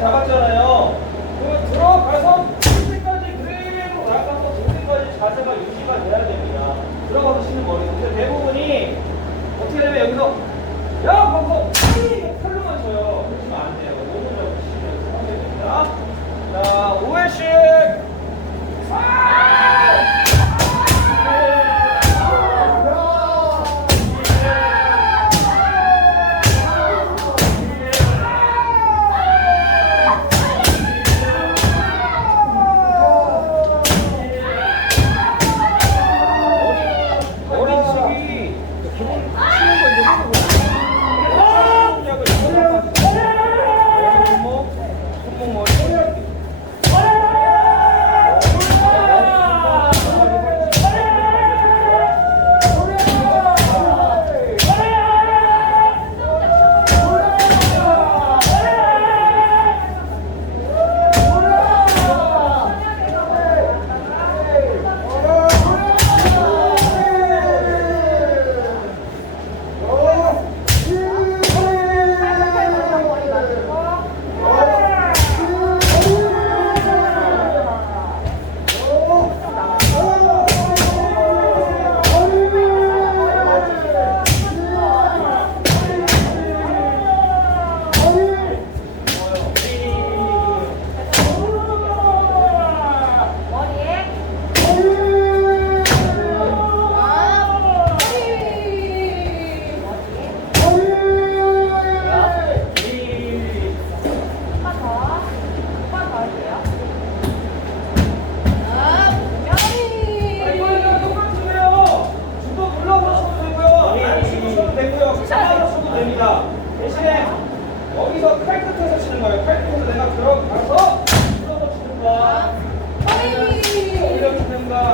잡았잖아요. 그러면 들어가서 끝까지 그대로 나가서 끝까지 자세가 유지가 돼야 됩니다. 들어가서 치는 머리. 근데 대부분이 어떻게 되면 여기서 야! 하고 팔로만 쳐요. 그러시면 안 돼요. 몸을 잡고 치시면 하게 됩니다. 자, 오해씨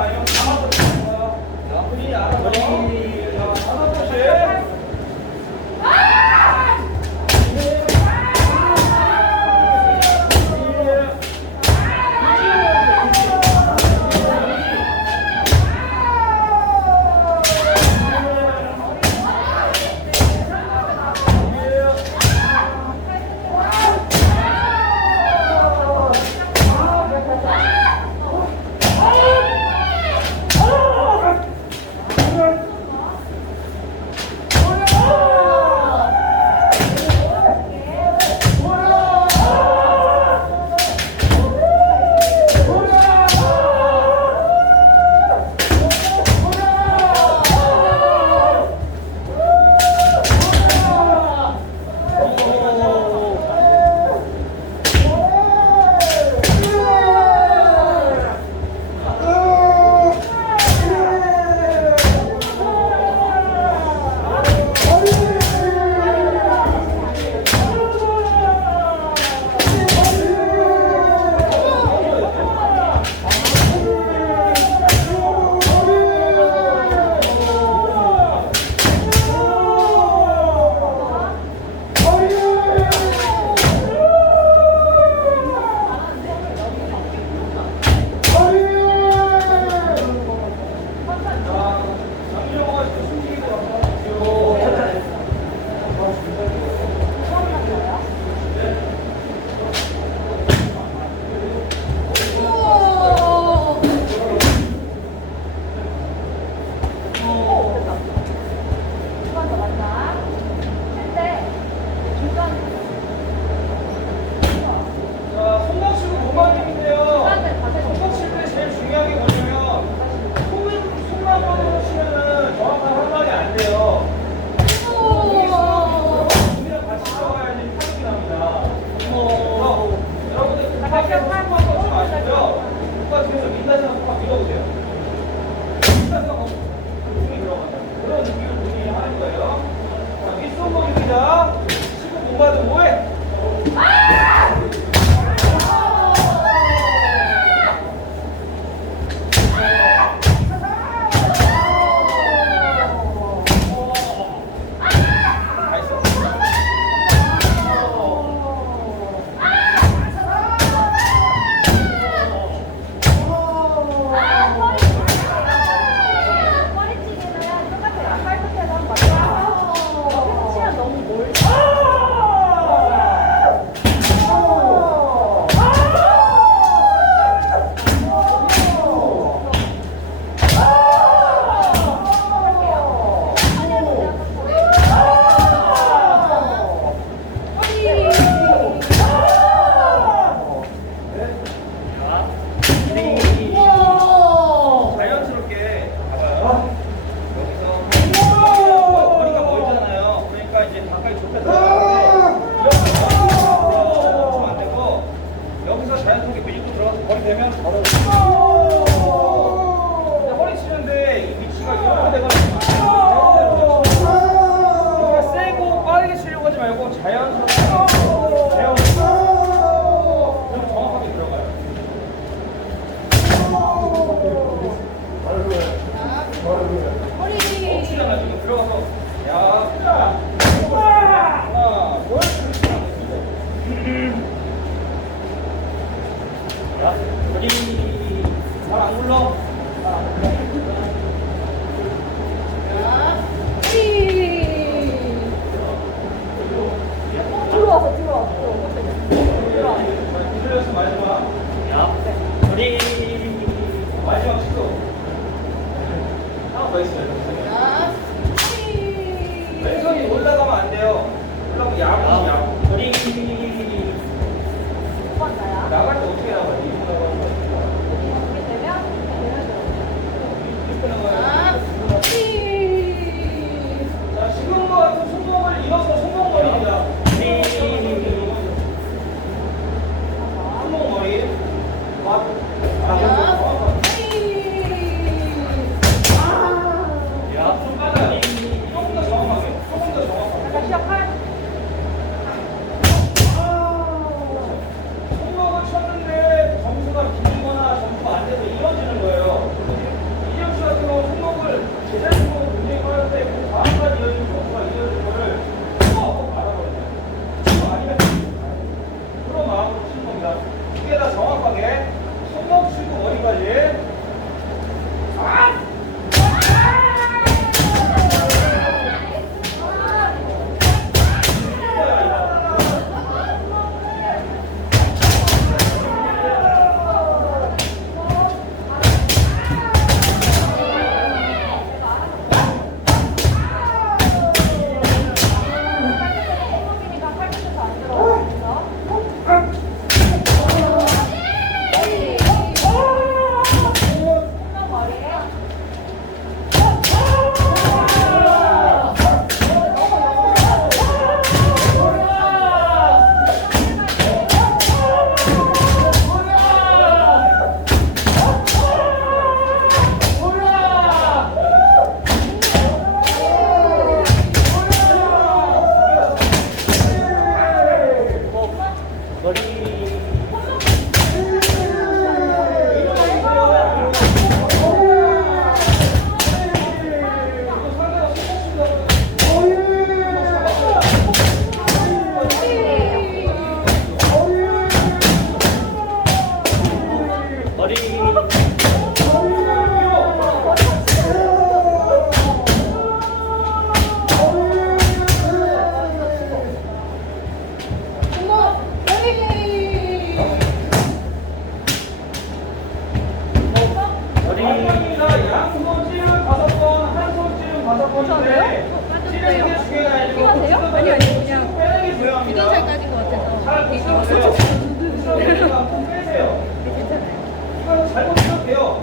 Ja, ja, ja.